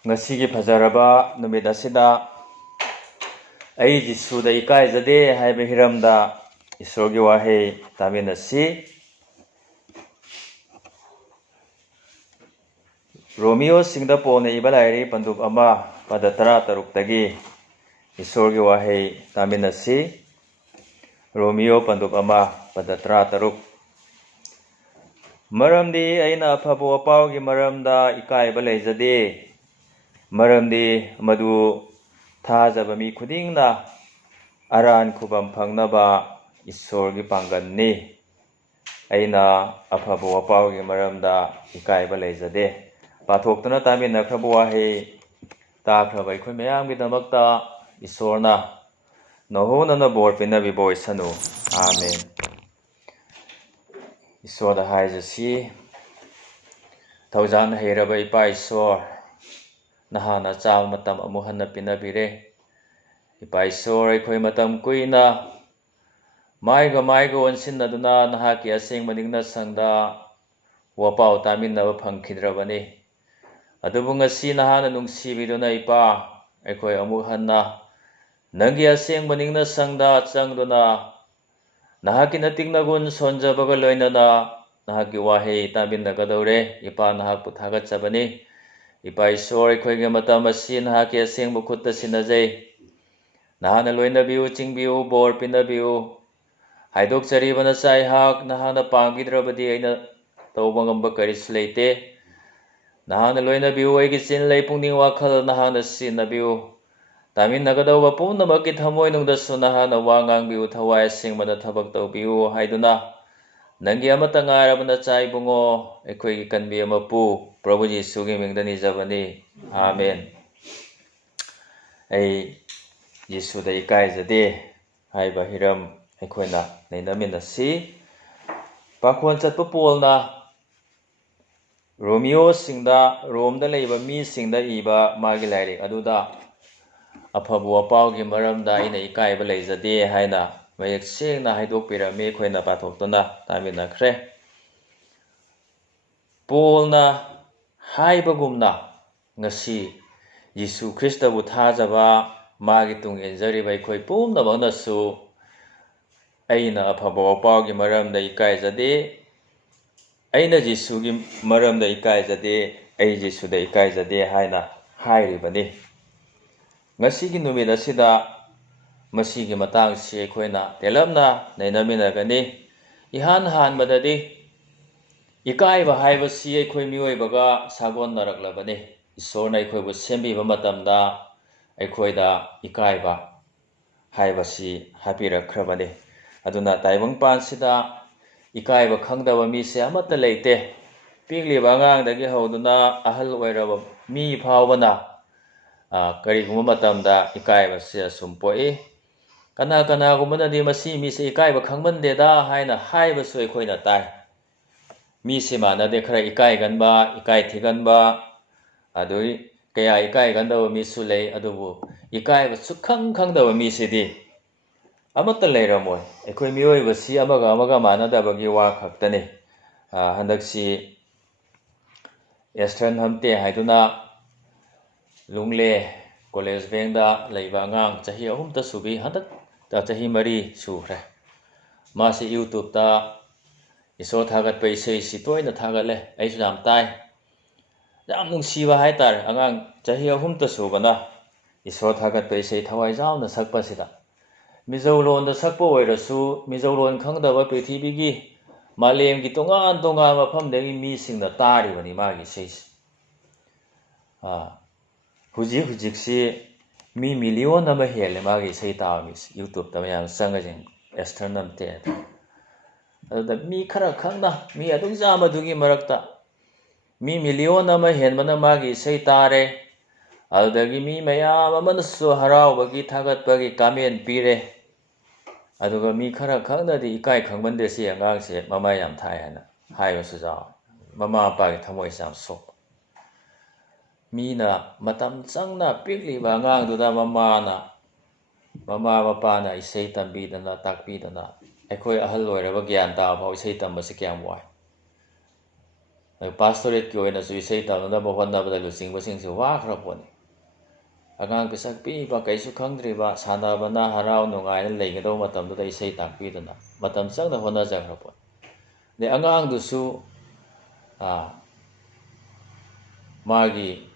ngasi fajaraba numit asida ai Jisuda ikaijade haiba hiramda Isorgi wahei taminasi Romeo singda pone ibalairi panduk ama pada tara taruktagi Isorgi wahei taminasi Romeo panduk ama pada tara taruk Maramdi aina aphabo apawgi maramda ikaiba leijade Maramdi madu thajaba mi khudingna aran khubam phangnaba Isorgi panganni aina aphabo apawgi maramda ikaiba leijade pathokna tamina khrabu wahi takhrabai khoi mayamgi damakta Isorna nohona na bor pinabi boisanu amen Isorda haijasi thaujan heiraba ipa Isor nahana chaw matam amuhanna pinabire ipa Isor khoi matam kuina maiga onsinnaduna nahaki aseng maningna sangda wapau taminna phangkhidrabani adubu ngasi nahana nungsibiduna ipa khoi amuhanna nangi aseng maningna sangda changduna nahaki natingnagun sonjabaga loinana nahaki wahei taminna gadore ipa nahakpu thagatchabani ipa Isor khoi ge matam asi nahaki aseng bukhutta sinajai nahana loinabiu chingbiu bor pinabiu haidok charibana chai hak nahana pangbidrabadi aina tauba ngamba karisu leite nahana loinabiu aigi chin lei pungning wakhal nahana sinabiu tamin nagadauba punamaki thamoi nungdasu nahana wa ngangbiu thawai singmana thabak taubiu haiduna nangi amata ngairabana chai bungo ekhoi kanbi amapu Prabhu Jisugi mingda nijabani amen ai Jisuda ikaijade haiba hiram ekhoina neinaminasi pakhon chatpa polna Romeo singda Romda leiba mi singda iba magi lairik aduda apabu apawgi maramda aina ikaiba leijade haina mayek sengna haidokpirami ekhoina pathoktuna taminakhre polna haibagumna ngasi Jisu Kristabu thajaba magi tung enjariba ekhoi pumnamaknasu aina aphabo apawgi maramda ikaijade aina Jisugi maramda ikaijade ai Jisuda ikaijade haina hairibani ngasigi numit asida masigi matangsi ekhoina telamna neinaminagani ihan hanbadadi ikaiba haibasi ekhoi mioibaga sagon naraklabani Isorna ekhoibu sembiba matamda ekhoida ikaiba haibasi hapirakrabani aduna taibangpansida ikaiba khangdaba mise amata leite pigliba angangdagi hauduna ahal oiraba mi phawbana kariguma matamda ikaibasi asum poi kana gumbanadi masi mise ikaiba khangmandeda haina haibasu ekhoina tai mise manade khara ikaiganba ikai thiganba adui kaya ikaigandawa misu lei adubu ikaiba sukhang khangdaba misidi amata leiramoi ekhoi mioibasi amaga manadabagi wa khaktani handaksi Eastern Hamte haiduna lungle college bengda leiba ngang chahi 3 ta subi handak ta chahi 3 sukhre masi YouTube ta Isor thagat pe sei si toina thagale aisu jam tai jam nungsiba haitar angang chahi 3 ta subana Isor thagat pe sei thawai jauna sakpasida Mizolonda sakpa oirasu Mizolon khangdaba prithibigi malemgi tongan mafamdagi misingna taribani magi seisi hujik mi million ama hele magi sei tamis YouTube ta mayam sangajing Esternam te aduda mi khara khangna mi adung jama dugi marakta mi million ama henmana magi sei tare adudagi mi mayam amanasu haraubagi thagatbagi comment pire aduga mi khara khangnadi ikai khangmandesi angangse mama yam thai hana haibasu jaw mama apa gi thamoi sam sok mina matam changna pikliba angangduda mama mapana isei tambidana takpidana ekhoi ahal loiraba gyan ta phau isei tambasi kyam wai pastorate ki oina su isei taunadaba hotnabada luchingbasingi wakhra poni agang pisak piba kaisu khangdriba sanabana harau nungaina leigado matamda isei takpidana matam changna hona jakhra poni de angang dusu magi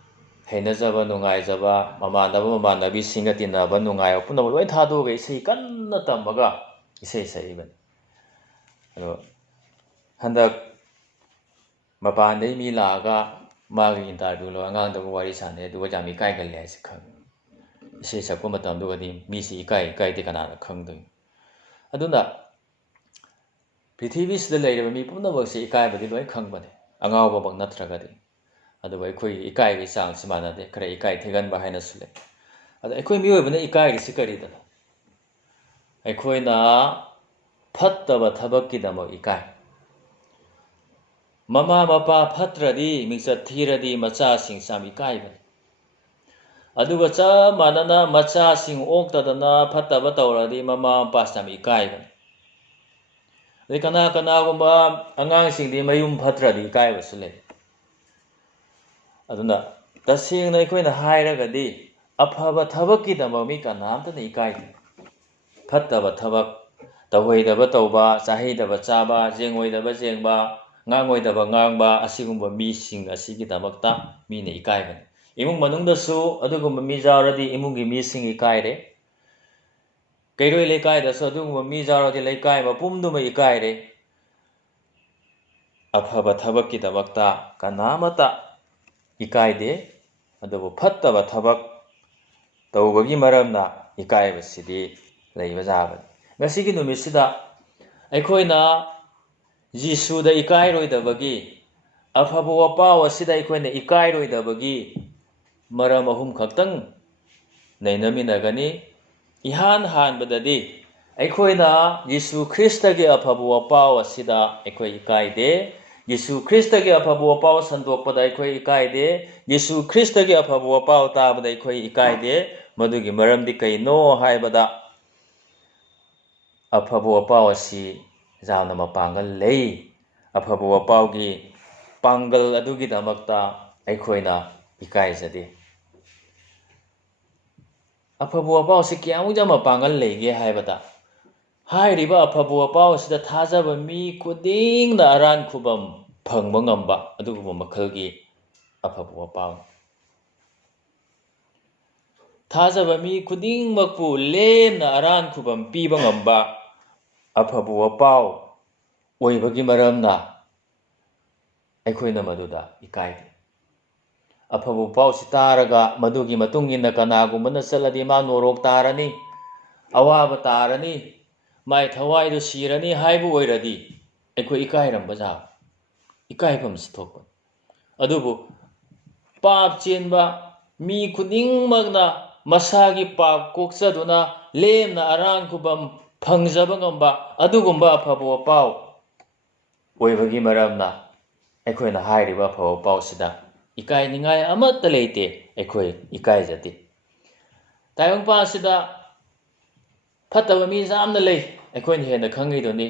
hainajaba nungaijaba mamanabi singa tinaba nungai punaba loi thado ga isei kanna tamaga isei saiban ado handak mapandai mi laga magi interview lo angang da wari sane du jami kai gal yai sikhang isei sakpa matam du gadi mi si ikai de kana na khangdoi aduna prithibi sida leiraba mi punaba se ikai badi loi khangbane angaw babak natragadi adu aikoi ikai gi sang simana de kare ikai thegan ba haina sule adu aikoi mi oibana ikai gi sikari da aikoi na phattaba thabak ki damo ikai mama mapa phatradi mingsa thiradi macha sing sam ikai ba aduga cha manana macha sing oktadana phattaba tawradi mama mapa sam ikai ba de kana gumba angang sing di mayum phatradi ikai ba sule aduna tasingna ikoina hairagadi afaba thabaki damo mi kanamtana ikai phattaba thabak tawhoidaba tawba chaheidaba chaba jengoidaba jengba ngangoidaba ngangba asigumba mi sing asigi damakta mine ikai ban imung manungdasu adugumba mi jaradi imungi mi sing ikai re kairoi lekai dasu adugumba mi jaradi lekai ma pumduma ikai re afaba thabaki damakta kanamata ikai de adubu phattaba thabak tawbagi maramna ikai basidi leiba jaba ngasigi numisida aikoina Jisuda ikai roidabagi afaba wapaw asida aikoina ikai roidabagi maram ahum khaktang nainaminagani ihan hanbadadi aikoina Jisu Kristagi afaba wapaw asida aikoi ikai de Jisu Kristagi afaba wapaw sandokpada aikoi ikai de Jisu Kristagi afaba wapaw tabada aikoi ikai de madugi maramdi kaino haibada afaba wapaw asi jana mapangal lei afaba wapaw gi pangal adugi damakta aikoina ikai jade afaba wapaw si kyamu jama pangal leige haibada hairiba afaba wapaw sida thajaba mi kuding na aran khubam phangba ngamba aduguba makhalgi afaba wapaw thajaba mi kuding makpu lemna aran khubam piba ngamba afaba wapaw oibagi maramna aikoina maduda ikai afaba wapaw si taraga madugi matungina kanagumana saladi ma norok tarani awaba tarani mai thawai do sirani haibu oiradi aikoi ikai ramba ja ikai pham sithok adubu pap chenba mi kuding magna masagi pap kokchaduna lemna arang kubam phangjaba ngamba adugumba afaba wapaw oibagi maramna aikoina hairiba afaba wapaw sida ikai ningai amatta leite aikoi ikai jati tayong pa sida phattaba mi jamna lei aikoina hena khangidoni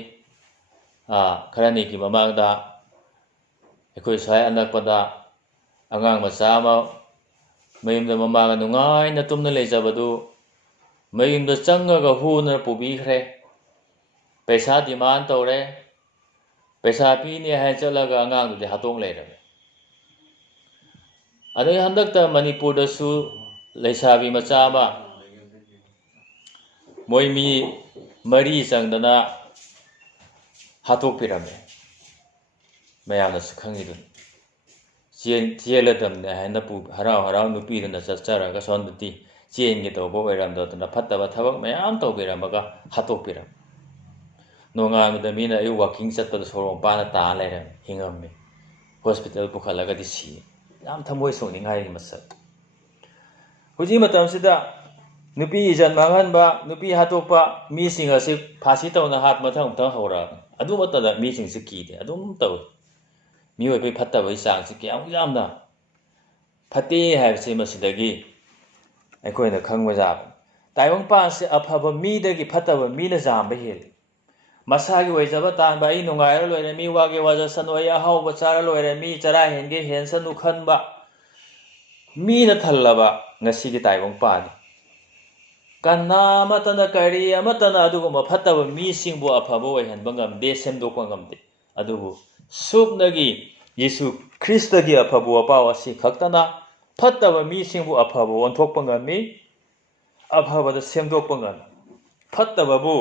kharani ki mamangda aikoi sai anakpada angang macha ma mayumda mamaga nungai na tumna leijabadu mayumda changaga huna pubikhre paisa demand tawre paisa pini hai chalaga angang du hatong leirabe adai handakta Manipur da su leisabi macha ba moi mi mari changdana hatok pirame mayamna sukhangi Chieladamne haina pu harau nupi dana chacharaga sondati chiengi tawba oiramdodana phattaba thabak mayam tawbiramaga hatokpiram nongamda mina ayu walking chatpada sorong pana ta leiram hingamme hospital pukhalaga disi yam thamoi songningai masak huji matamsida nupi ijan manganba nupi hatokpa mi singa si phasi tawna hat mathang hora adu matada mi sing sikide adum taw miwe pe phattaba isang si kyam jamna phate haibse masidagi aikoina khangba jab tayong pa se afaba mi dagi phattaba mi na jamba hel ꯃꯁꯥꯒꯤ ꯑꯣꯏꯖꯕ ꯇꯥꯟꯕ ꯑꯩ ꯅꯨꯡꯉꯥꯏꯔ ꯂꯣꯏꯔꯦ ꯃꯤ ꯋꯥꯒꯦ ꯋꯥꯖꯁꯅꯨ ꯑꯩ ꯑꯍꯥꯎꯕ ꯆꯥꯔ ꯂꯣꯏꯔꯦ ꯃꯤ ꯆꯔꯥ ꯍꯦꯟꯒꯦ ꯍꯦꯟꯁꯅꯨ ꯈꯟꯕ ꯃꯤꯅ ꯊꯜꯂꯕ ꯉꯁꯤꯒꯤ ꯇꯥꯏꯕꯪꯄꯥꯟꯅꯤ ꯀꯅꯥ ꯑꯃꯠꯇꯅ ꯀꯔꯤ ꯑꯃꯠꯇꯅ ꯑꯗꯨꯒꯨꯝꯕ ꯐꯠꯇꯕ ꯃꯤꯁꯤꯡꯕꯨ ꯑꯐꯕ ꯑꯣꯏꯍꯟꯕ ꯉꯝꯗꯦ ꯁꯦꯝꯗꯣꯛꯄ ꯉꯝꯗꯦ ꯑꯗꯨꯕꯨ ꯁꯨꯞꯅꯒꯤ ꯌꯤꯁꯨ ꯈ꯭ꯔꯤꯁꯇꯒꯤ ꯑꯐꯕ ꯋꯥꯄꯥꯎ ꯑꯁꯤ ꯈꯛꯇꯅ ꯐꯠꯇꯕ ꯃꯤꯁꯤꯡꯕꯨ ꯑꯐꯕ ꯑꯣꯟꯊꯣꯛꯄ ꯉꯝꯃꯤ ꯑꯐꯕꯗ ꯁꯦꯝꯗꯣꯛꯄ ꯉꯝꯃꯤ ꯐꯠꯇꯕꯕꯨ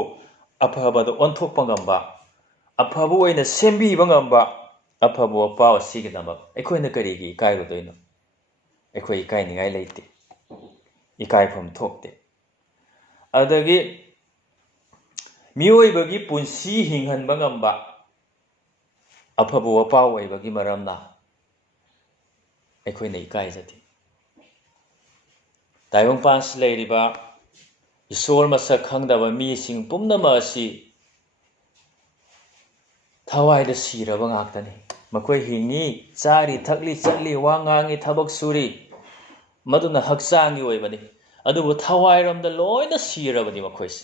ꯑꯐꯕꯗ ꯑꯣꯟꯊꯣꯛꯄ ꯉꯝꯕ ꯑꯐꯕ ꯑꯣꯏꯅ ꯁꯦꯝꯕꯤꯕ ꯉꯝꯕ ꯑꯐꯕ ꯋꯥꯄꯥꯎ ꯑꯁꯤꯒꯤꯗꯃꯛ ꯑꯩꯈꯣꯏꯅ ꯀꯔꯤꯒꯤ ꯏꯀꯥꯏꯔꯨꯗꯣꯏꯅꯣ ꯑꯩꯈꯣꯏ ꯏꯀꯥꯏꯅꯤꯡꯉꯥꯏ ꯂꯩꯇꯦ ꯏꯀꯥꯏꯐꯝ ꯊꯣꯛꯇꯦ ꯑꯗꯒꯤ ꯃꯤꯑꯣꯏꯕꯒꯤ ꯄꯨꯟꯁꯤ ꯍꯤꯡꯍꯟꯕ ꯉꯝꯕ ꯑꯐꯕ ꯋꯥꯄꯥꯎ ꯑꯣꯏꯕꯒꯤ ꯃꯔꯝꯅ ꯑꯩꯈꯣꯏꯅ ꯏꯀꯥꯏꯖꯗꯦ ꯇꯥꯏꯕꯪꯄꯥꯟꯁꯤ ꯂꯩꯔꯤꯕ ꯏꯁꯣꯔ ꯃꯁꯛ ꯈꯪꯗꯕ ꯃꯤꯁꯤꯡ ꯄꯨꯝꯅꯃꯛ ꯑꯁꯤ ꯊꯋꯥꯏꯗ ꯁꯤꯔꯕ ꯉꯥꯛꯇꯅꯤ ꯃꯈꯣꯏ ꯍꯤꯡꯉꯤ ꯆꯥꯔꯤ ꯊꯛꯂꯤ ꯆꯠꯂꯤ ꯋꯥ ꯉꯥꯡꯉꯤ ꯊꯕꯛ ꯁꯨꯔꯤ ꯃꯗꯨꯅ ꯍꯛꯆꯥꯡꯒꯤ ꯑꯣꯏꯕꯅꯤ ꯑꯗꯨꯕꯨ ꯊꯋꯥꯏꯔꯣꯝꯗ ꯂꯣꯏꯅ ꯁꯤꯔꯕꯅꯤ ꯃꯈꯣꯏꯁꯤ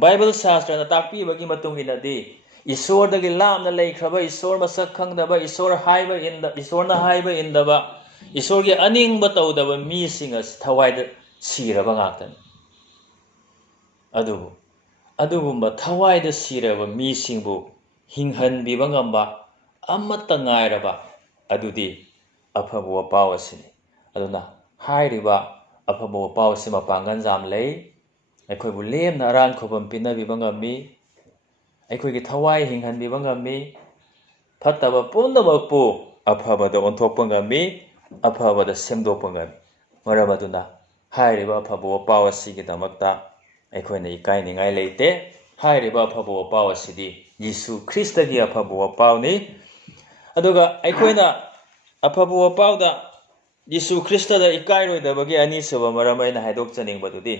ꯕꯥꯏꯕꯜ ꯁꯥꯁꯇ꯭ꯔꯅ ꯇꯥꯛꯄꯤꯕꯒꯤ ꯃꯇꯨꯡ ꯏꯟꯅꯗꯤ ꯏꯁꯣꯔꯗꯒꯤ ꯂꯥꯞꯅ ꯂꯩꯈ꯭ꯔꯕ ꯏꯁꯣꯔ ꯃꯁꯛ ꯈꯪꯗꯕ ꯏꯁꯣꯔꯅ ꯍꯥꯏꯕ ꯏꯟꯗꯕ ꯏꯁꯣꯔꯒꯤ ꯑꯅꯤꯡꯕ ꯇꯧꯗꯕ ꯃꯤꯁꯤꯡ ꯑꯁꯤ ꯊꯋꯥꯏꯗ ꯁꯤꯔꯕ ꯉꯥꯛꯇꯅꯤ ꯑꯗꯨꯕꯨ ꯑꯗꯨꯒꯨꯝꯕ ꯊꯋꯥꯏꯗ ꯁꯤꯔꯕ ꯃꯤꯁꯤꯡꯕꯨ ꯍꯤꯡꯍꯟꯕꯤꯕ ꯉꯝꯕ ꯑꯃꯠꯇ ꯉꯥꯏꯔꯕ ꯑꯗꯨꯗꯤ ꯑꯐꯕ ꯋꯥꯄꯥꯎ ꯑꯁꯤꯅꯤ ꯑꯗꯨꯅ ꯍꯥꯏꯔꯤꯕ ꯑꯐꯕ ꯋꯥꯄꯥꯎ ꯑꯁꯤ ꯃꯄꯥꯡꯒꯜ ꯌꯥꯝ ꯂꯩ ꯑꯩꯈꯣꯏꯕꯨ ꯂꯦꯝꯅ ꯑꯔꯥꯟ ꯈꯨꯕꯝ ꯄꯤꯅꯕꯤꯕ ꯉꯝꯃꯤ ꯑꯩꯈꯣꯏꯒꯤ ꯊꯋꯥꯏ ꯍꯤꯡꯍꯟꯕꯤꯕ ꯉꯝꯃꯤ ꯐꯠꯇꯕ ꯄꯨꯝꯅꯃꯛꯄꯨ ꯑꯐꯕꯗ ꯑꯣꯟꯊꯣꯛꯄ ꯉꯝꯃꯤ ꯑꯐꯕꯗ ꯁꯦꯝꯗꯣꯛꯄ ꯉꯝꯃꯤ ꯃꯔꯝ ꯑꯗꯨꯅ ꯍꯥꯏꯔꯤꯕ ꯑꯐꯕ ꯋꯥꯄꯥꯎ ꯑꯁꯤꯒꯤꯗꯃꯛꯇ ꯑꯩꯈꯣꯏꯅ ꯏꯀꯥꯏꯅꯤꯡꯉꯥꯏ ꯂꯩꯇꯦ ꯍꯥꯏꯔꯤꯕ ꯑꯐꯕ ꯋꯥꯄꯥꯎ ꯑꯁꯤꯗꯤ ꯌꯤꯁꯨ ꯈ꯭ꯔꯤꯁꯇꯒꯤ ꯑꯐꯕ ꯋꯥꯄꯥꯎꯅꯤ ꯑꯗꯨꯒ ꯑꯩꯈꯣꯏꯅ ꯑꯐꯕ ꯋꯥꯄꯥꯎꯗ ꯌꯤꯁꯨ ꯈ꯭ꯔꯤꯁꯇꯗ ꯏꯀꯥꯏꯔꯣꯏꯗꯕꯒꯤ ꯑꯅꯤꯁꯨꯕ ꯃꯔꯝ ꯑꯩꯅ ꯍꯥꯏꯗꯣꯛꯆꯅꯤꯡꯕꯗꯨꯗꯤ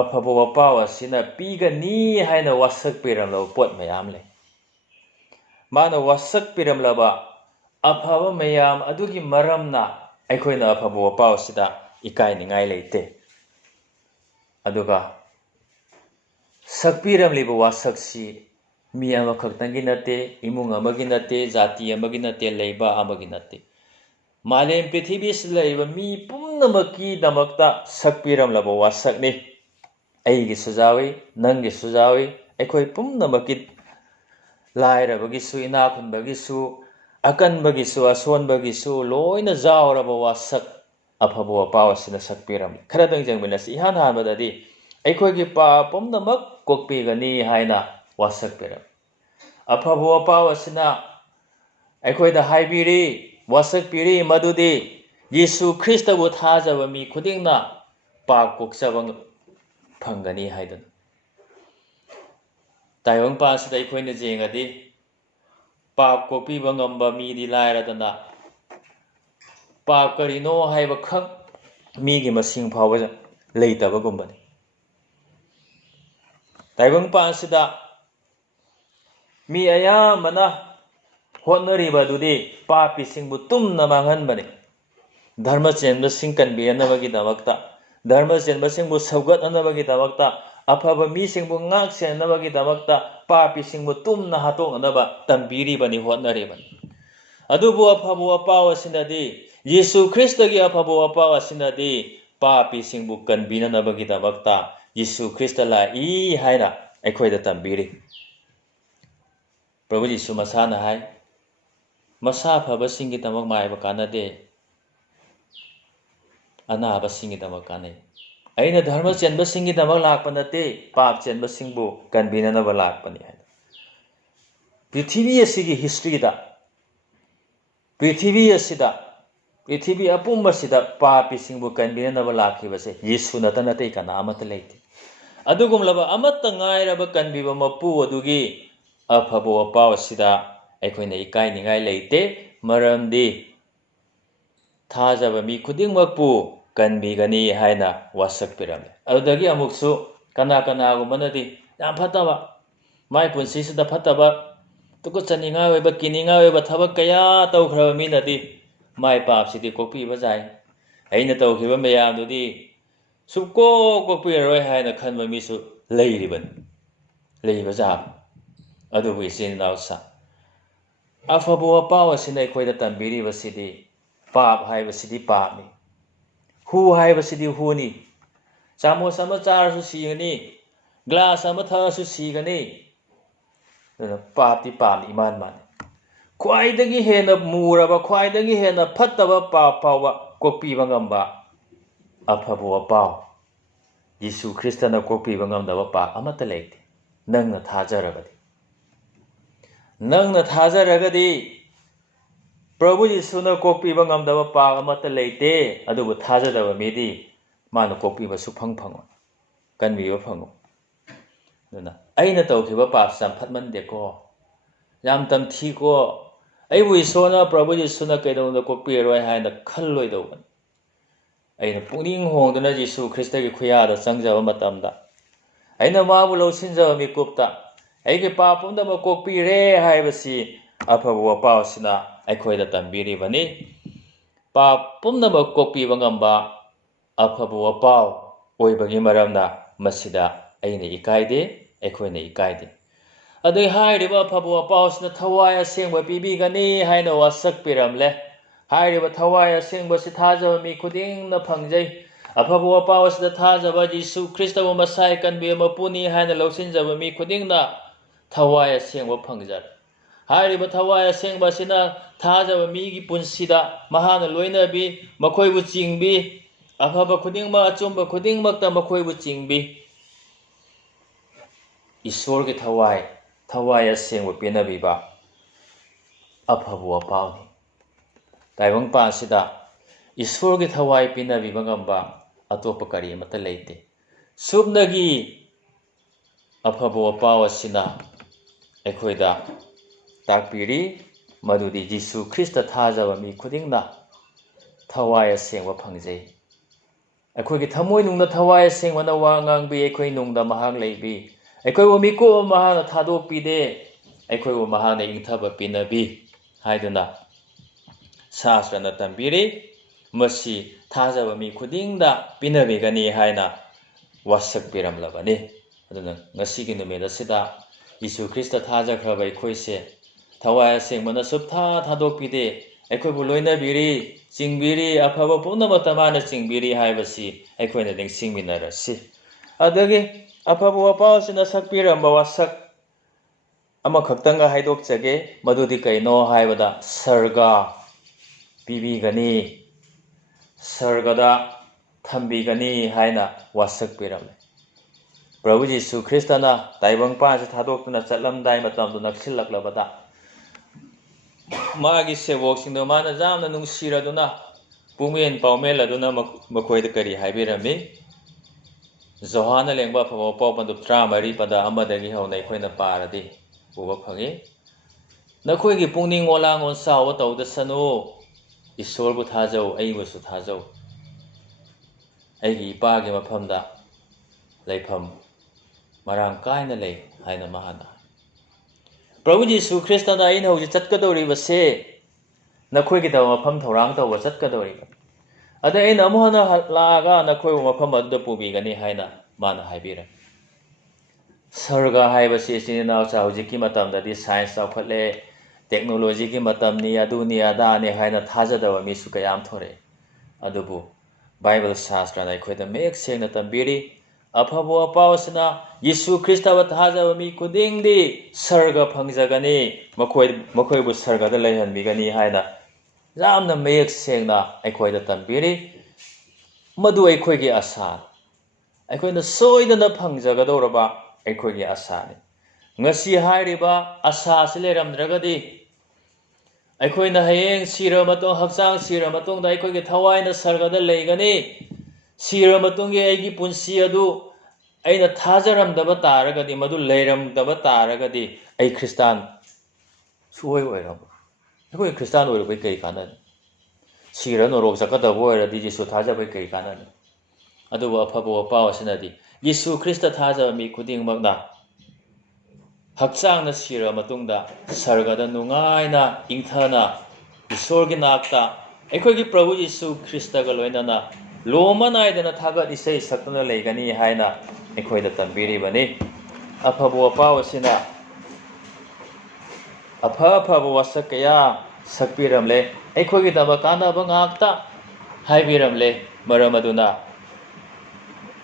ꯑꯐꯕ ꯋꯥꯄꯥꯎ ꯑꯁꯤꯅ ꯄꯤꯒꯅꯤ ꯍꯥꯏꯅ ꯋꯥꯁꯛꯄꯤꯔꯝꯂꯕ ꯄꯣꯠ ꯃꯌꯥꯝ ꯂꯩ ꯃꯥꯅ ꯋꯥꯁꯛꯄꯤꯔꯝꯂꯕ ꯑꯐꯕ ꯃꯌꯥꯝ ꯑꯗꯨꯒꯤ ꯃꯔꯝꯅ ꯑꯩꯈꯣꯏꯅ ꯑꯐꯕ ꯋꯥꯄꯥꯎ ꯑꯁꯤꯗ ꯏꯀꯥꯏꯅꯤꯡꯉꯥꯏ ꯂꯩꯇꯦ ꯑꯗꯨꯒ ꯁꯛꯄꯤꯔꯝꯂꯤꯕ ꯋꯥꯁꯛꯁꯤ ꯃꯤ ꯑꯃꯈꯛꯇꯪꯒꯤ ꯅꯠꯇꯦ ꯏꯃꯨꯡ ꯑꯃꯒꯤ ꯅꯠꯇꯦ ꯖꯥꯇꯤ ꯑꯃꯒꯤ ꯅꯠꯇꯦ ꯂꯩꯕꯥꯛ ꯑꯃꯒꯤ ꯅꯠꯇꯦ ꯃꯥꯂꯦꯝ ꯄ꯭ꯔꯤꯊꯤꯕꯤꯁꯤꯗ ꯂꯩꯔꯤꯕ ꯃꯤ ꯄꯨꯝꯅꯃꯛꯀꯤꯗꯃꯛꯇ ꯁꯛꯄꯤꯔꯝꯂꯕ ꯋꯥꯁꯛꯅꯤ ꯑꯩꯒꯤꯁꯨ ꯌꯥꯎꯏ ꯅꯪꯒꯤꯁꯨ ꯌꯥꯎꯏ ꯑꯩꯈꯣই ꯄꯨꯝꯅꯃꯛꯀꯤ ꯂꯥꯏꯔꯕꯒꯤꯁꯨ ꯏꯅꯥꯈꯨꯟꯕꯒꯤꯁꯨ ꯑꯀꯟꯕꯒꯤꯁꯨ ꯑꯁꯣꯟꯕꯒꯤꯁꯨ ꯂꯣꯏꯅ ꯌꯥꯎꯔꯕ ꯋꯥꯁꯛ ꯑꯐꯕ ꯋꯥꯄꯥꯎ ꯑꯁꯤꯅ ꯁꯛꯄꯤꯔꯝꯃꯤ ꯈꯔꯗꯪ ꯌꯦꯡꯃꯤꯟꯅꯁꯤ ꯏꯍꯥꯟ ꯍꯥꯟꯕꯗꯗꯤ ꯑꯩꯈꯣꯏꯒꯤ ꯄꯥꯞ ꯄꯨꯝꯅꯃꯛ ꯀꯣꯛꯄꯤꯒꯅꯤ ꯍꯥꯏꯅ ꯋꯥꯁꯛꯄꯤꯔꯝꯃꯤ ꯑꯐꯕ ꯋꯥꯄꯥꯎ ꯑꯁꯤꯅ ꯑꯩꯈꯣꯏꯗ ꯍꯥꯏꯕꯤꯔꯤ ꯋꯥꯁꯛꯄꯤꯔꯤ ꯃꯗꯨꯗꯤ ꯌꯤꯁꯨ ꯈ꯭ꯔꯤꯁꯇꯕꯨ ꯊꯥꯖꯕ ꯃꯤ ꯈꯨꯗꯤꯡꯅ ꯄꯥꯞ ꯀꯣꯛꯆꯕ ꯐꯪꯒꯅꯤ ꯍꯥꯏꯗꯨꯅ ꯇꯥꯏꯕꯪꯄꯥꯟꯁꯤꯗ ꯑꯩꯈꯣꯏꯅ ꯌꯦꯡꯉꯗꯤ ꯄꯥꯞ ꯀꯣꯛꯄꯤꯕ ꯉꯝꯕ ꯃꯤꯗꯤ ꯂꯥꯏꯔꯗꯅ ꯄꯥꯞ ꯀꯔꯤꯅꯣ ꯍꯥꯏꯕ ꯈꯛ ꯃꯤꯒꯤ ꯃꯁꯤꯡ ꯐꯥꯎꯕ ꯂꯩꯇꯕꯒꯨꯝꯕꯅꯤ ꯇꯥꯏꯕꯪꯄꯥꯟꯁꯤꯗ ꯃꯤ ꯑꯌꯥꯝꯕꯅ ꯍꯣꯠꯅꯔꯤꯕꯗꯨꯗꯤ ꯄꯥꯄꯤꯁꯤꯡꯕꯨ ꯇꯨꯝꯅ ꯃꯥꯡꯍꯟꯕꯅꯤ ꯙꯔꯃ ꯆꯦꯟꯕꯁꯤꯡ ꯀꯟꯕꯤꯅꯕꯒꯤꯗꯃꯛꯇ ꯙꯔꯃ ꯆꯦꯟꯕꯁꯤꯡꯕꯨ ꯁꯧꯒꯠꯅꯅꯕꯒꯤꯗꯃꯛꯇ ꯑꯐꯕ ꯃꯤꯁꯤꯡꯕꯨ ꯉꯥꯛ ꯁꯦꯟꯅꯕꯒꯤꯗꯃꯛꯇ ꯄꯥꯄꯤꯁꯤꯡꯕꯨ ꯇꯨꯝꯅ ꯍꯥꯠꯇꯣꯛꯅꯅꯕ ꯇꯝꯕꯤꯔꯤꯕꯅꯤ ꯍꯣꯠꯅꯔꯤꯕꯅꯤ ꯑꯗꯨꯕꯨ ꯑꯐꯕ ꯋꯥꯄꯥꯎ ꯑꯁꯤꯅꯗꯤ ꯌꯤꯁꯨ ꯈ꯭ꯔꯤꯁꯇꯒꯤ ꯑꯐꯕ ꯋꯥꯄꯥꯎ ꯑꯁꯤꯅꯗꯤ ꯄꯥꯄꯤꯁꯤꯡꯕꯨ ꯀꯟꯕꯤꯅꯅꯕꯒꯤꯗꯃꯛꯇ ꯌꯤꯁꯨ ꯈ꯭ꯔꯤꯁꯇ ꯂꯥꯛꯏ ꯍꯥꯏꯅ ꯑꯩꯈꯣꯏꯗ ꯇꯝꯕꯤꯔꯤ ꯄ꯭ꯔꯚꯨ ꯌꯤꯁꯨ ꯃꯁꯥꯅ ꯍꯥꯏ ꯃꯁꯥ ꯐꯕꯁꯤꯡꯒꯤꯗꯃꯛ ꯃꯥꯏꯕ ꯀꯥꯟꯅꯗꯦ ꯑꯅꯥꯕꯁꯤꯡꯒꯤꯗꯃꯛ ꯀꯥꯟꯅꯩ ꯑꯩꯅ ꯙꯔꯃ ꯆꯦꯟꯕꯁꯤꯡꯒꯤꯗꯃꯛ ꯂꯥꯛꯄ ꯅꯠꯇꯦ ꯄꯥꯞ ꯆꯦꯟꯕꯁꯤꯡꯕꯨ ꯀꯟꯕꯤꯅꯅꯕ ꯂꯥꯛꯄꯅꯤ ꯍꯥꯏꯅ ꯄ꯭ꯔꯤꯊꯤꯕꯤ ꯑꯁꯤꯒꯤ ꯍꯤꯁꯇ꯭ꯔꯤꯗ ꯄ꯭ꯔꯤꯊꯤꯕꯤ ꯑꯄꯨꯝꯕꯁꯤꯗ ꯄꯥꯄꯤꯁꯤꯡꯕꯨ ꯀꯟꯕꯤꯅꯅꯕ ꯂꯥꯛꯈꯤꯕꯁꯦ ꯌꯤꯁꯨ ꯅꯠꯇ ꯅꯠꯇꯦ ꯀꯅꯥ ꯑꯃꯠꯇ ꯂꯩꯇꯦ ꯑꯗꯨꯒꯨꯝꯂꯕ ꯑꯃꯠꯇ ꯉꯥꯏꯔꯕ ꯀꯟꯕꯤꯕ ꯃꯄꯨ ꯑꯗꯨꯒꯤ ꯑꯐꯕ ꯋꯥꯄꯥꯎ ꯑꯁꯤꯗ ꯑꯩꯈꯣꯏꯅ ꯏꯀꯥꯏꯅꯤꯡꯉꯥꯏ ꯂꯩꯇꯦ ꯃꯔꯝꯗꯤ ꯊꯥꯖꯕ ꯃꯤ ꯈꯨꯗꯤꯡꯃꯛꯄꯨ ꯀꯟꯕꯤꯒꯅꯤ ꯍꯥꯏꯅ ꯋꯥꯁꯛꯄꯤꯔꯝꯃꯤ ꯑꯗꯨꯗꯒꯤ ꯑꯃꯨꯛꯁꯨ ꯀꯅꯥꯒꯨꯝꯕꯅꯗꯤ ꯌꯥꯝ ꯐꯠꯇꯕ ꯃꯥꯏ ꯄꯨꯟꯁꯤꯁꯤꯗ ꯐꯠꯇꯕ ꯇꯨꯀꯠꯆꯅꯤꯡꯉꯥꯏ ꯑꯣꯏꯕ ꯀꯤꯅꯤꯡꯉꯥꯏ ꯑꯣꯏꯕ ꯊꯕꯛ ꯀꯌꯥ ꯇꯧꯈ꯭ꯔꯕ ꯃꯤꯅꯗꯤ ꯃꯥꯏ ꯄꯥꯞꯁꯤꯗꯤ ꯀꯣꯛꯄꯤꯕ ꯌꯥꯏ ꯑꯩꯅ ꯇꯧꯈꯤꯕ ꯃꯌꯥꯝꯗꯨꯗꯤ sukko kokpiraroi haina khanba misu leiriban leiba jab adubu isin nausa afabu apawa sinai khoida tambiri basidi pap hai basidi pap ni hu hai basidi hu ni chamo sama char su sigani glass ama tha su sigani pap ti pap iman man khwaidagi hena muraba khwaidagi hena phattaba pap pawa kokpiba ngamba afabu apaw Jisu Kristana kokpiba ngamdaba pap amata leite nangna thajaragadi Prabhu Jisuna kokpiba ngamdaba pap amata leite adubu thajadaba midi mana kokpiba su phang phango kanbiba phango duna aina tawkhiba pap sam phatmande ko yam tam thi ko aibu isona Prabhu Jisuna kaidawna kokpiroi haina khalloi dawban aina puning hongduna Jisu Kristagi khuyada changjaba matamda aina mabu lawsinjaba mikupta aige papumda ma kokpire haibasi afabu apawsina aikhoida tambiribani papumda ma kokpiba ngamba afabu apaw oibagi maramna masida aina ikaide aikhoina ikaide adai hairiba afabu apawsina thawai asengba pibigani haina wasak piramle hairiba thawai asengba si thajaba mi khudingna phangjai afabu apawsida thajaba Jisu Kristabu masai kanbi mapuni haina lawsinjaba mi khudingna thawai asengba phangjar hairiba thawai asengba sina thajaba migi punsida mahana loinabi makhoibu chingbi afaba khudingma achumba khudingmakta makhoibu chingbi Isorgi thawai asengba pinabiba afabu apawni taibang pasida Isorgi thawai pinabiba ngamba atopa kari amata leite subnagi afabu apaw asina aikhoida takpiri madudi Jisu Krista thajaba mi khudingna thawai asengba phangjai aikhoigi thamoi nungna thawai asengba wa ngangbi aikhoi nungda mahang leibi aikoi wo miko mahana thadokpide aikoi wo mahana ingthaba pinabi haiduna Sastrana tambiri masi thajaba mi khudingda pinabigani haina wasak piramlabani aduna ngasigi numeda sida Jisu Krista thajakraba aikhoise thawai asengmana subtha thadokpide aikhoibu loinabiri chingbiri afaba punamata mana chingbiri haibasi aikhoina ningsingminarasi adagi afabu apawsina sakpiramba wasak amakhaktanga haidokjage madudi kaino haibada sarga pibigani sargada thambigani haina wasak piramle Prabhu Jisu Kristana taibang pansi thadokna chatlamdai matamdu naksillaklabada magi sewoksingdo mana jamna nungsiraduna pumen paumeladuna makhoida kari haibirami Zohana lengba phamo paupandu tramari pada amadagi hauna aikhoina paradi uba phangi nakhoigi pungning olang on sawa tawda sanu Isorbu thajau aibusu thajau aigi ipagi mafamda leifam marang kaina lei haina mahana Prabhu Jisu Kristana aina hoji chatkadori base nakhoigi dawa mafam thorang tawba chatkadori ada aina amuhana laaga nakhoibu mafam aduda pubigani haina mana haibira sarga haibasi sinina cha hojiki matamdadi science chawkhatle technology ki matamni aduni adani haina thajadawa mi su kayam thore adubu Bible shastra na khoida mek sengna tambiri afabu apawsina Jisu Krista wa thajaba mi kudingdi sarga phangjagani makhoibu sarga da leihan bigani haina jamna mek sengna aikhoida tambiri madu aikhoigi asa aikhoina soidana phangjagadoraba aikhoigi asa ni ngasi hairiba asa sileramdragadi aikhoina hayeng sira matong hakchang sira matong da aikhoigi thawaina sargada leigani sira matong ge aigi punsi adu aina thajaramdaba taragadi madu leiramdaba taragadi ai Kristan suoi oiram aikoi Kristan oirubai kai kanan sira norok sakadabo oiradi Jisu thajabai kai kanan adubu afabu apawasinadi Jisu Krista thajaba mi khudingmakna hakchangna sira matungda sargada nungaina ingthana Isorgi nakta aikhoigi Prabhu Jisu Krista ga loinana ꯂꯣꯃ ꯅꯥꯏꯗꯅ ꯊꯥꯒꯠ ꯏꯁꯩ ꯁꯛꯇꯨꯅ ꯂꯩꯒꯅꯤ ꯍꯥꯏꯅ ꯑꯩꯈꯣꯏꯗ ꯇꯝꯕꯤꯔꯤꯕꯅꯤ. ꯑꯐꯕ ꯋꯥꯄꯥꯎ ꯑꯁꯤꯅ ꯑꯐꯕ ꯋꯥꯁꯛ ꯀꯌꯥ ꯁꯛꯄꯤꯔꯝꯂꯦ. ꯑꯩꯈꯣꯏꯒꯤꯗꯃꯛ ꯀꯥꯟꯅꯕ ꯉꯥꯛꯇ ꯍꯥꯏꯕꯤꯔꯝꯂꯦ. ꯃꯔꯝ ꯑꯗꯨꯅ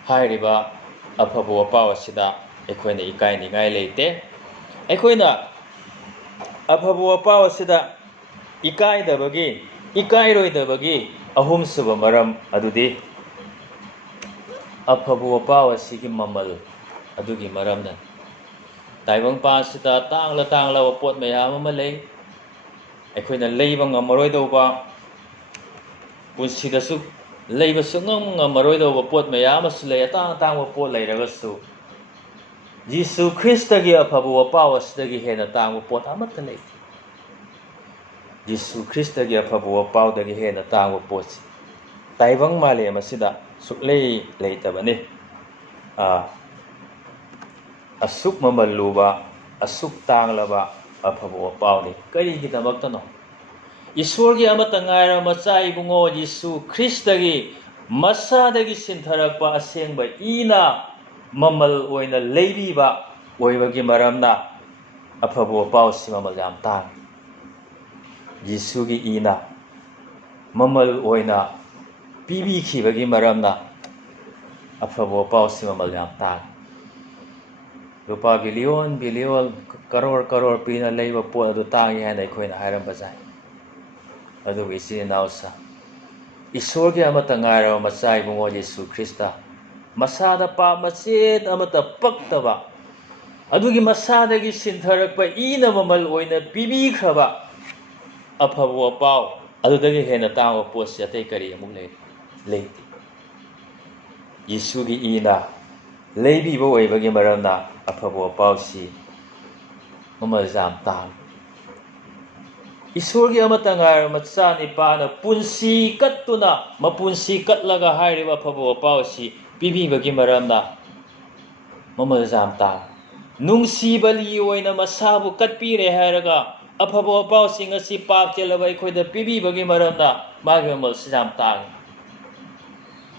ꯍꯥꯏꯔꯤꯕ ꯑꯐꯕ ꯋꯥꯄꯥꯎ ꯑꯁꯤꯗ ꯑꯩꯈꯣꯏꯅ ꯏꯀꯥꯏꯅꯤꯡꯉꯥꯏ ꯂꯩꯇꯦ. ꯑꯩꯈꯣꯏꯅ ꯑꯐꯕ ꯋꯥꯄꯥꯎ ꯑꯁꯤꯗ ꯏꯀꯥꯏꯔꯣꯏꯗꯕꯒꯤ ꯑꯍꯨꯝꯁꯨꯕ ꯃꯔꯝ ꯑꯗꯨꯗꯤ ꯑꯐꯕ ꯋꯥꯄꯥꯎ ꯑꯁꯤꯒꯤ ꯃꯃꯜ ꯑꯗꯨꯒꯤ ꯃꯔꯝꯅ. ꯇꯥꯏꯕꯪꯄꯥꯟꯁꯤꯗ ꯇꯥꯡꯂꯕ ꯄꯣꯠ ꯃꯌꯥꯝ ꯑꯃ ꯂꯩ. ꯑꯩꯈꯣꯏꯅ ꯂꯩꯕ ꯉꯝꯃꯔꯣꯏꯗꯧꯕ, ꯄꯨꯟꯁꯤꯗꯁꯨ ꯂꯩꯕ ꯁꯨꯡꯉꯝ ꯉꯝꯃꯔꯣꯏꯗꯧꯕ ꯄꯣꯠ ꯃꯌꯥꯝ ꯑꯃꯁꯨ ꯂꯩ. ꯑꯇꯥꯡꯕ ꯄꯣꯠ ꯂꯩꯔꯒꯁꯨ ꯖꯤꯁꯨ ꯈ꯭ꯔꯤꯁꯇꯒꯤ ꯑꯐꯕ ꯋꯥꯄꯥꯎ ꯑꯁꯤꯗꯒꯤ ꯍꯦꯟꯅ ꯇꯥꯡꯕ ꯄꯣꯠ ꯑꯃꯠꯇ ꯂꯩꯇꯦ. ꯖꯤꯁꯨ ꯈ꯭ꯔꯤꯁꯇꯒꯤ ꯑꯐꯕ ꯋꯥꯄꯥꯎꯗꯒꯤ ꯍꯦꯟꯅ ꯇꯥꯡꯕ ꯄꯣꯠꯁꯤ ꯇꯥꯏꯕꯪ ꯃꯥꯂꯦꯝ ꯑꯁꯤꯗ ꯁꯨꯛꯂꯩ ꯂꯩꯇꯕꯅꯤ. ꯑꯁꯨꯛ ꯃꯃꯜ ꯂꯨꯕ, ꯑꯁꯨꯛ ꯇꯥꯡꯂꯕ ꯑꯐꯕ ꯋꯥꯄꯥꯎꯅꯤ. ꯀꯔꯤꯒꯤꯗꯃꯛꯇꯅꯣ? ꯏꯁꯣꯔꯒꯤ ꯑꯃꯠꯇ ꯉꯥꯏꯔꯕ ꯃꯆꯥ ꯏꯕꯨꯡꯉꯣ ꯖꯤꯁꯨ ꯈ꯭ꯔꯤꯁꯇꯒꯤ ꯃꯁꯥꯗꯒꯤ ꯁꯤꯟꯊꯔꯛꯄ ꯑꯁꯦꯡꯕ ꯏꯅ ꯃꯃꯜ ꯑꯣꯏꯅ ꯂꯩꯕꯤꯕ ꯑꯣꯏꯕꯒꯤ ꯃꯔꯝꯅ ꯑꯐꯕ ꯋꯥꯄꯥꯎꯁꯤ ꯃꯃꯜ ꯌꯥꯝ ꯇꯥꯡꯏ. ꯖꯤꯁꯨꯒꯤ ꯏꯅ ꯃꯃꯜ ꯑꯣꯏꯅ ꯄꯤꯕꯤꯈꯤꯕꯒꯤ ꯃꯔꯝꯅ ꯑꯐꯕ ꯋꯥꯄꯥꯎꯁꯤ ꯃꯃꯜ ꯌꯥꯝ ꯇꯥꯡꯏ. ꯂꯨꯄꯥ ꯕꯤꯂꯤꯌꯣꯟ ꯀꯔꯣꯔ ꯄꯤꯅ ꯂꯩꯕ ꯄꯣꯠ ꯑꯗꯨ ꯇꯥꯡꯏ ꯍꯥꯏꯅ ꯑꯩꯈꯣꯏꯅ ꯍꯥꯏꯔꯝꯕ ꯌꯥꯏ. ꯑꯗꯨꯕꯨ ꯏꯆꯤꯟ ꯏꯅꯥꯎꯁꯥ, ꯏꯁꯣꯔꯒꯤ ꯑꯃꯠꯇ ꯉꯥꯏꯔꯕ ꯃꯆꯥ ꯏꯕꯨꯡꯉꯣ ꯖꯤꯁꯨ ꯈ꯭ꯔꯤꯁꯇ ꯃꯁꯥꯗ ꯄꯥꯞ ꯃꯆꯦꯠ ꯑꯃꯠꯇ ꯄꯛꯇꯕ, ꯑꯗꯨꯒꯤ ꯃꯁꯥꯗꯒꯤ ꯁꯤꯟꯊꯔꯛꯄ ꯏꯅ ꯃꯃꯜ ꯑꯣꯏꯅ ꯄꯤꯕꯤꯈ꯭ꯔꯕ ꯑꯐꯕ ꯋꯥꯄꯥꯎ ꯑꯗꯨꯗꯒꯤ ꯍꯦꯟꯅ ꯇꯥꯡꯕ ꯄꯣꯠꯁꯤ ꯑꯇꯩ ꯀꯔꯤ ꯑꯃꯨꯛ ꯂꯩꯇꯦ. ꯌꯤꯁꯨꯒꯤ ꯏꯅ ꯂꯩꯕꯤꯕ ꯑꯣꯏꯕꯒꯤ ꯃꯔꯝꯅ ꯑꯐꯕ ꯋꯥꯄꯥꯎꯁꯤ ꯃꯃꯜ ꯌꯥꯝ ꯇꯥꯡꯏ. ꯏꯁꯣꯔꯒꯤ ꯑꯃꯠꯇ ꯉꯥꯏꯔꯕ ꯃꯆꯥ ꯅꯤꯄꯥꯅ ꯄꯨꯟꯁꯤ ꯀꯠꯇꯨꯅ ꯃꯄꯨꯟꯁꯤ ꯀꯠꯂꯒ ꯍꯥꯏꯔꯤꯕ ꯑꯐꯕ ꯋꯥꯄꯥꯎ ꯑꯁꯤ ꯄꯤꯕꯤꯕꯒꯤ ꯃꯔꯝꯅ ꯃꯃꯜ ꯌꯥꯝ ꯇꯥꯡꯏ. ꯅꯨꯡꯁꯤ ꯕꯂꯤ ꯑꯣꯏꯅ ꯃꯁꯥꯕꯨ ꯀꯠꯄꯤꯔꯦ ꯍꯥꯏꯔꯒ ꯑꯐꯕ ꯋꯥꯄꯥꯎꯁꯤꯡ ꯑꯁꯤ ꯄꯥꯞ ꯆꯦꯜꯂꯕ ꯑꯩꯈꯣꯏꯗ ꯄꯤꯕꯤꯕꯒꯤ ꯃꯔꯝꯅ ꯃꯥꯒꯤ ꯃꯃꯜꯁꯤ ꯌꯥꯝ ꯇꯥꯡꯏ.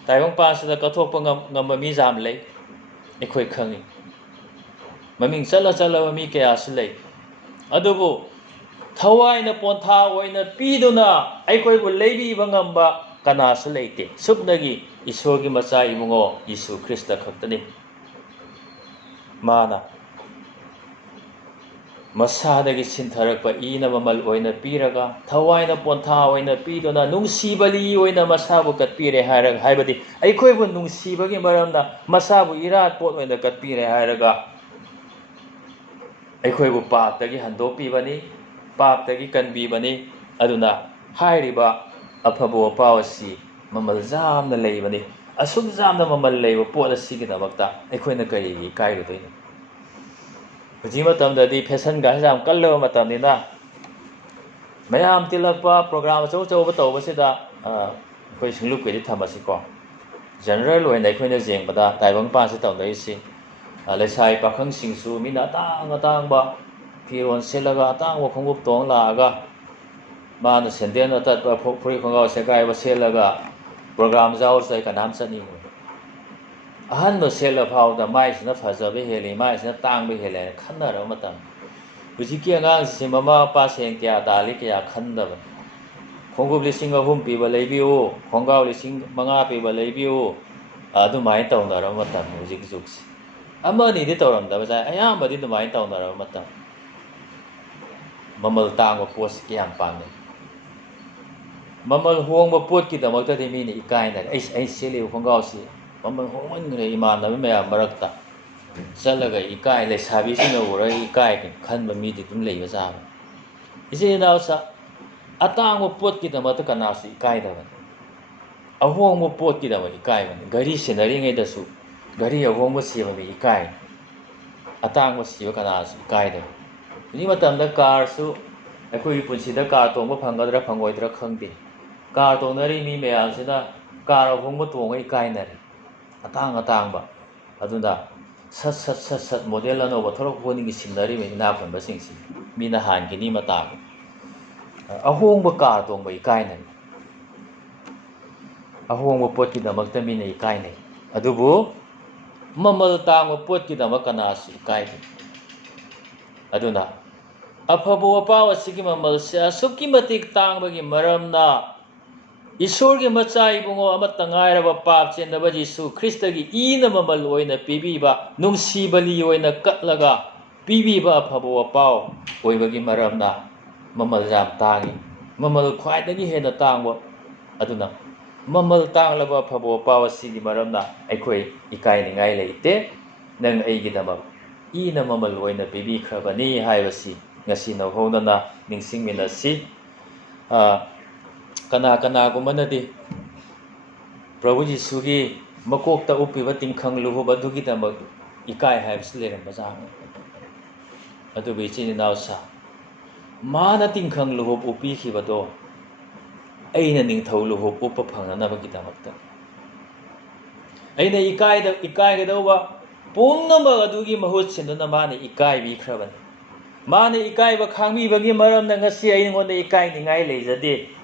ꯇꯥꯏꯕꯪꯄꯥꯟꯁꯤꯗ ꯀꯠꯊꯣꯛꯄ ꯉꯝꯕ ꯃꯤ ꯌꯥꯝ ꯂꯩ. ꯑꯩꯈꯣꯏ ꯈꯪꯏ. ꯃꯃꯤꯡ ꯆꯠꯂꯕ ꯃꯤ ꯀꯌꯥꯁꯨ ꯂꯩ. ꯑꯗꯨꯕꯨ ꯊꯋꯥꯏꯅ ꯄꯣꯟꯊꯥ ꯑꯣꯏꯅ ꯄꯤꯗꯨꯅ ꯑꯩꯈꯣꯏꯕꯨ ꯂꯩꯕꯤꯕ ꯉꯝꯕ ꯀꯅꯥꯁꯨ ꯂꯩꯇꯦ. ꯁꯨꯞꯅꯒꯤ ꯏꯁꯣꯔꯒꯤ ꯃꯆꯥ ꯏꯕꯨꯡꯉꯣ ꯌꯤꯁꯨ ꯈ꯭ꯔꯤꯁꯇ ꯈꯛꯇꯅꯤ. ꯃꯥꯅ ꯃꯁꯥꯗꯒꯤ ꯁꯤꯟꯊꯔꯛꯄ ꯏꯅ ꯃꯃꯜ ꯑꯣꯏꯅ ꯄꯤꯔꯒ ꯊꯋꯥꯏꯅ ꯄꯣꯟꯊꯥ ꯑꯣꯏꯅ ꯄꯤꯗꯨꯅ ꯅꯨꯡꯁꯤ ꯕꯂꯤ ꯑꯣꯏꯅ ꯃꯁꯥꯕꯨ ꯀꯠꯄꯤꯔꯦ ꯍꯥꯏꯕꯗꯤ ꯑꯩꯈꯣꯏꯕꯨ ꯅꯨꯡꯁꯤꯕꯒꯤ ꯃꯔꯝꯅ ꯃꯁꯥꯕꯨ ꯏꯔꯥꯠ ꯄꯣꯠ ꯑꯣꯏꯅ ꯀꯠꯄꯤꯔꯦ ꯍꯥꯏꯔꯒ ꯑꯩꯈꯣꯏꯕꯨ ꯄꯥꯞꯇꯒꯤ ꯍꯟꯗꯣꯛꯄꯤꯕꯅꯤ, ꯄꯥꯞꯇꯒꯤ ꯀꯟꯕꯤꯕꯅꯤ. ꯑꯗꯨꯅ ꯍꯥꯏꯔꯤꯕ ꯑꯐꯕ ꯋꯥꯄꯥꯎ ꯑꯁꯤ ꯃꯃꯜ ꯌꯥꯝꯅ ꯂꯩꯕꯅꯤ. ꯑꯁꯨꯛ ꯌꯥꯝꯅ ꯃꯃꯜ ꯂꯩꯕ ꯄꯣꯠ ꯑꯁꯤꯒꯤꯗꯃꯛꯇ ꯑꯩꯈꯣꯏꯅ ꯀꯔꯤꯒꯤ ꯏꯀꯥꯏꯔꯨꯗꯣꯏꯅꯣ? ꯍꯧꯖꯤꯛ ꯃꯇꯝꯗꯗꯤ ꯐꯦꯁꯟꯒꯥꯁꯤ ꯌꯥꯝ ꯀꯜꯂꯕ ꯃꯇꯝꯅꯤꯅ ꯃꯌꯥꯝ ꯇꯤꯜꯂꯛꯄ ꯄ꯭ꯔꯣꯒ꯭ꯔꯥꯝ ꯑꯆꯧꯕ ꯇꯧꯕꯁꯤꯗ ꯑꯩꯈꯣꯏ ꯁꯤꯡꯂꯨꯞꯀꯤꯗꯤ ꯊꯝꯃꯁꯤꯀꯣ. ꯖꯦꯅꯔꯦꯜ ꯑꯣꯏꯅ ꯑꯩꯈꯣꯏꯅ ꯌꯦꯡꯕꯗ ꯇꯥꯏꯕꯪꯄꯥꯟꯁꯤ ꯇꯧꯅꯔꯤꯁꯤ ꯂꯩꯁꯥꯕꯤ ꯑꯄꯥꯈꯪꯁꯤꯡꯁꯨ ꯃꯤꯅ ꯑꯇꯥꯡꯕ ꯐꯤꯔꯣꯜ ꯁꯦꯠꯂꯒ ꯑꯇꯥꯡꯕ ꯈꯣꯡꯎꯞ ꯇꯣꯡ ꯂꯥꯛꯑꯒ ꯃꯥꯅ ꯁꯦꯟꯗꯦꯜ ꯑꯇꯠꯄ ꯐꯨꯔꯤꯠ ꯈꯣꯡꯒ꯭ꯔꯥꯎ ꯁꯦꯒꯥꯏꯕ ꯁꯦꯠꯂꯒ ꯄ꯭ꯔꯣꯒ꯭ꯔꯥꯝ ꯌꯥꯎꯔꯁꯨ ꯀꯅꯥꯝ ꯆꯠꯅꯤꯡꯉꯣꯏ. ꯑꯍꯟꯕ ꯁꯦꯠꯂ ꯐꯥꯎꯗ ꯃꯥꯏꯁꯤꯅ ꯐꯖꯕ ꯍꯦꯜꯂꯤ, ꯃꯥꯏꯁꯤꯅ ꯇꯥꯡꯕ ꯍꯦꯜꯂꯤ ꯍꯥꯏꯅ ꯈꯟꯅꯔꯕ ꯃꯇꯝ. ꯍꯧꯖꯤꯛꯀꯤ ꯑꯉꯥꯡꯁꯤꯡ ꯃꯃꯥ ꯃꯄꯥ ꯁꯦꯟ ꯀꯌꯥ ꯇꯥꯜꯂꯤ ꯀꯌꯥ ꯈꯟꯗꯕꯅꯤ. ꯈꯣꯡꯎꯞ 3,000 ꯄꯤꯕ ꯂꯩꯕꯤꯌꯨ, ꯈꯣꯡꯒ꯭ꯔꯥꯎ 5,000 ꯄꯤꯕ ꯂꯩꯕꯤꯌꯨ, ꯑꯗꯨꯃꯥꯏꯅ ꯇꯧꯅꯔꯕ ꯃꯇꯝ ꯍꯧꯖꯤꯛ ꯖꯨꯒꯁꯤ. ꯑꯃ ꯑꯅꯤꯗꯤ ꯇꯧꯔꯝꯗꯕ ꯌꯥꯏ, ꯑꯌꯥꯝꯕꯗꯤ ꯑꯗꯨꯃꯥꯏꯅ ꯇꯧꯅꯔꯕ ꯃꯇꯝ. ꯃꯃꯜ ꯇꯥꯡꯕ ꯄꯣꯠꯁꯤ ꯀꯌꯥꯝ ꯄꯥꯝꯅꯩ. ꯃꯃꯜ ꯍꯣꯡꯕ ꯄꯣꯠꯀꯤꯗꯃꯛꯇꯗꯤ ꯃꯤꯅ ꯏꯀꯥꯏꯅꯔꯦ. ꯑꯩ ꯁꯦꯠꯂꯤꯕ ꯈꯣꯡꯒ꯭ꯔꯥꯎꯁꯤ ꯃꯃꯜ ꯍꯣꯡꯃꯟꯈ꯭ꯔꯦ. ꯏꯃꯥꯟꯅꯕ ꯃꯌꯥꯝ ꯃꯔꯛꯇ ꯆꯠꯂꯒ ꯂꯩꯁꯥꯕꯤꯁꯤꯡꯅ ꯎꯔꯒ ꯏꯀꯥꯏ ꯈꯟꯕ ꯃꯤꯗꯤ ꯑꯗꯨꯝ ꯂꯩꯕ ꯖꯥꯠꯅꯤ. ꯏꯆꯤꯟ ꯏꯅꯥꯎꯁꯥ, ꯑꯇꯥꯡꯕ ꯄꯣꯠꯀꯤꯗꯃꯛꯇ ꯀꯅꯥꯁꯨ ꯏꯀꯥꯏꯗꯕꯅꯤ. ꯑꯍꯣꯡꯕ ꯄꯣꯠꯀꯤꯗꯃꯛ ꯏꯀꯥꯏꯕꯅꯤ. ꯒꯥꯔꯤ ꯁꯤꯟꯅꯔꯤꯉꯩꯗꯁꯨ ꯒꯥꯔꯤ ꯑꯍꯣꯡꯕ ꯁꯤꯕ ꯃꯤ ꯏꯀꯥꯏ. ꯑꯇꯥꯡꯕ ꯁꯤꯕ ꯀꯅꯥꯁꯨ ꯏꯀꯥꯏꯗꯕꯅꯤ. ꯍꯧꯖꯤꯛ ꯃꯇꯝꯗ ꯀꯥꯔꯁꯨ ꯑꯩꯈꯣꯏꯒꯤ ꯄꯨꯟꯁꯤꯗ ꯀꯥꯔ ꯇꯣꯡꯕ ꯐꯪꯒꯗ꯭ꯔꯥ ꯐꯪꯉꯣꯏꯗ꯭ꯔꯥ ꯈꯪꯗꯦ. ꯀꯥꯔ ꯇꯣꯡꯅꯔꯤ ꯃꯤ ꯃꯌꯥꯝꯁꯤꯅ ꯀꯥꯔ ꯑꯍꯣꯡꯕ ꯇꯣꯡꯉ ꯏꯀꯥꯏꯅꯔꯤ. ꯑꯇꯥꯡꯕ. ꯑꯗꯨꯅ ꯁꯠ ꯃꯣꯗꯦꯜ ꯑꯅꯧꯕ ꯊꯣꯔꯛꯄ ꯈꯨꯗꯤꯡꯒꯤ ꯁꯤꯟꯅꯔꯤꯕ ꯏꯅꯥꯛ ꯈꯨꯟꯕꯁꯤꯡꯁꯤ ꯃꯤꯅ ꯍꯥꯟꯈꯤꯅꯤ ꯃꯇꯥꯒꯤ. ꯑꯍꯣꯡꯕ ꯀꯥꯔ ꯇꯣꯡꯕ ꯏꯀꯥꯏꯅꯔꯤ. ahongba potkidamakta mina ikainai adubu mamal tangba potkidamak kanasu ikainai aduna afabo apaw asigi mamalse asukki matik tangbagi maramna Isorgi macha ibungo amata ngairaba pap chendaba Jisu Kristagi ina mamal oina pibiba nungsibali oina katlaga pibiba afabo apaw oibagi maramna mamal jam tangi mamal khwaidagi hena tangba aduna mamal tanglaba afabo apaw asigi maramna aikhoi ikainingai leite nang aigidamak ina mamal oina pibi khrabani haibasi ngasi nahonana ningsingminasi kana gumanadi Prabhu Jisugi makokta upiba tingkhang luhub adugidamak ikai haibsi leramba jang adubu ichini nausa mana tingkhang luhub upi khibado aina ningthau luhub upa phangnanabagidamakta aina ikaigadauba pumnamak adugi mahut sinduna mana ikai bikhrabani mana ikaiba khangmibagi maramna ngasi aingonda ikainingai leijade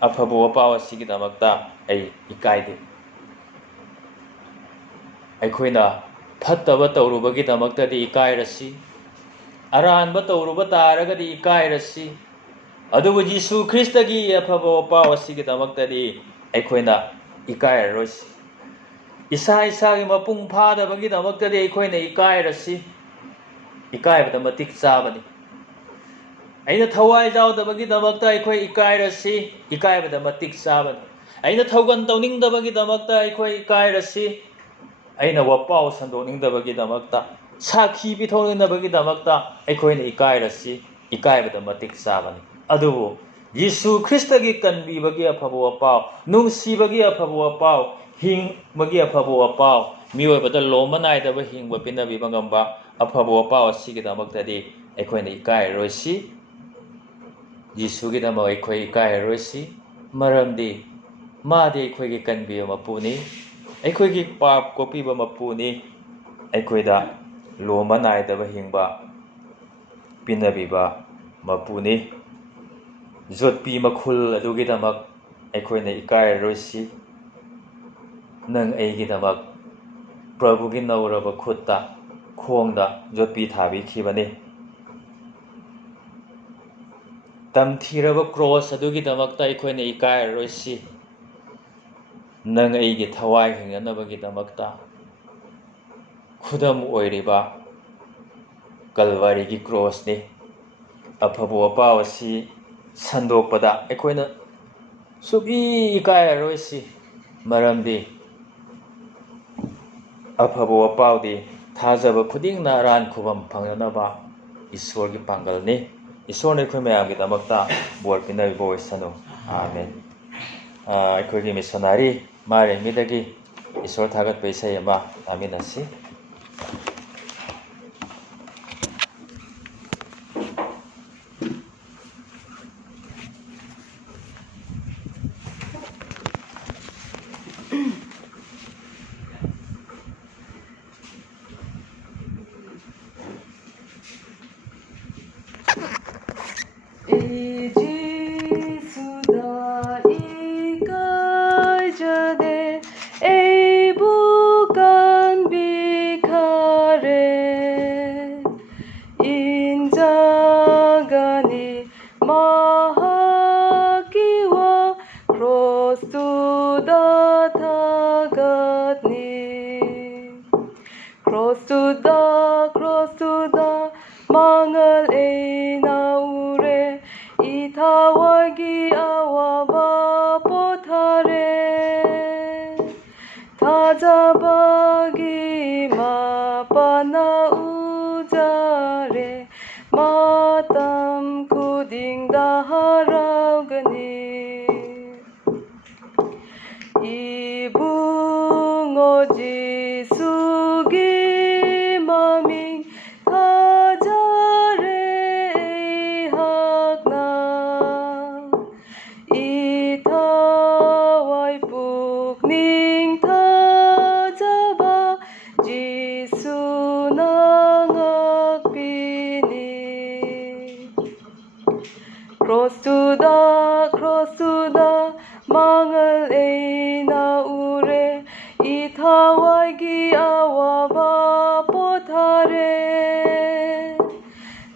afabo apaw asigidamakta ai ikaide aikoina phattaba tawrubagidamakta di ikairasi aranba tawruba taragadi ikairasi adubu Jisu Kristagi afabo apaw asigidamakta di aikoina ikairosi isa isagi mapung phadabagidamakta di aikoina ikairasi ikaibada matik chabani aina thawai jaudabagidamagta aikhoi ikairasi ikaibada matik chabani aina thaugan tauningdabagidamagta aikhoi ikairasi aina wapau sandoningdabagidamagta sakhi pithoningnabagidamagta aikhoina ikairasi ikaibada matik chabani adubu Jisu Kristagi kanbibagi afabo apaw nungsibagi afabo apaw hingmagi afabo apaw miyoibada lomanai-daba hingba pinabiba ngamba afabo apaw asigidamagtadi aikhoina ikairoisi Jisugidamak aikhoi ikairoisi maramdi madi aikhoigi kanbiba mapuni aikhoigi pap kopiba mapuni aikoida lomanai-daba hingba pinabiba mapuni jotpi makhul adugidamak aikoina ikairoisi nang aigidamak Prabhugi nauraba khutta khongda jotpi thabikhibani tamthiraba cross adugidamakta aikoina ikairoisi nang aigi thawai hinganabagidamakta khudam oiriba Kalvarigi cross ni afabo apaw asi sandokpada aikoina sugi ikairoisi maramdi afabo apawdi thajaba khudingna ran khubam phangnanaba Isorgi pangalni Isorna akhoi mayamgidamakta bor pinabiba oisanu amen aikoigi missionary Maremidagi Isor thagatpa isai ama taminasi Jisuda ikaijade ei bukan bikare injagani mahakiwa cross to the mangal ei naure itawagi awaba potare tajabagi mapana ujare matam kuding daharagani ibungo Jisugi maming tajare hakna itawai pukning tajaba Jisu nangakpini cross to the Mangal ay naure Itawagi awaba potare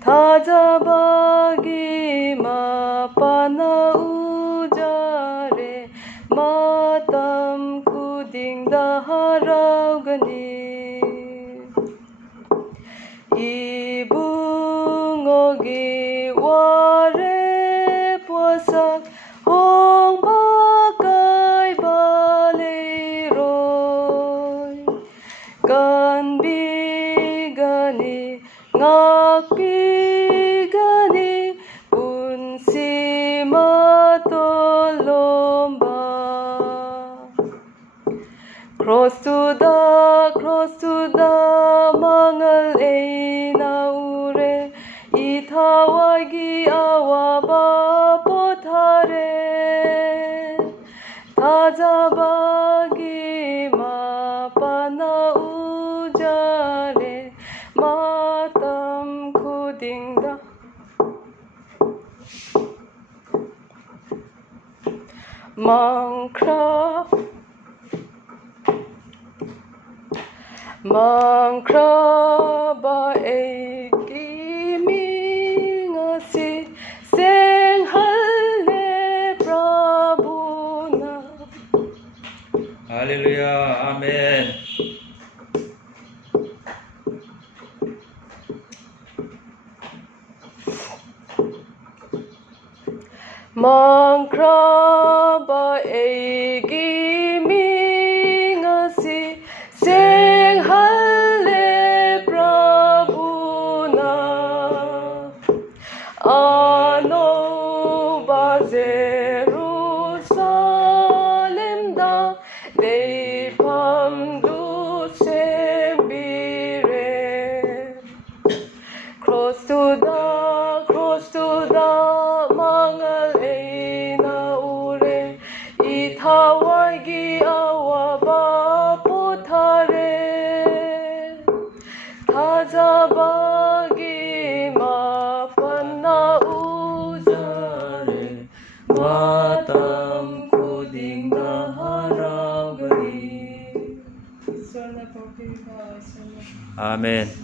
Tajabagi mapana ujare Matam kuding daharaw gani Ibungogi ware puasak Hong bagay baliroy Ganbigani ngakbigani Punsi matolomba Cross to the mangal ay naure Itawagi awaba potare Tajabagi mapana ujare Matam kudingda Mangkra ba ay kimingasi Seng halle prabhuna Hallelujah. Amen. Mangkra ba ay kimingasi Seng halle prabhuna Ano ba Jerusalem da Leipam du sembire Cross to the mangal ay naure Itawagi awaba potare Tajabagi mapana ujare Matam kuding daharagari Amen.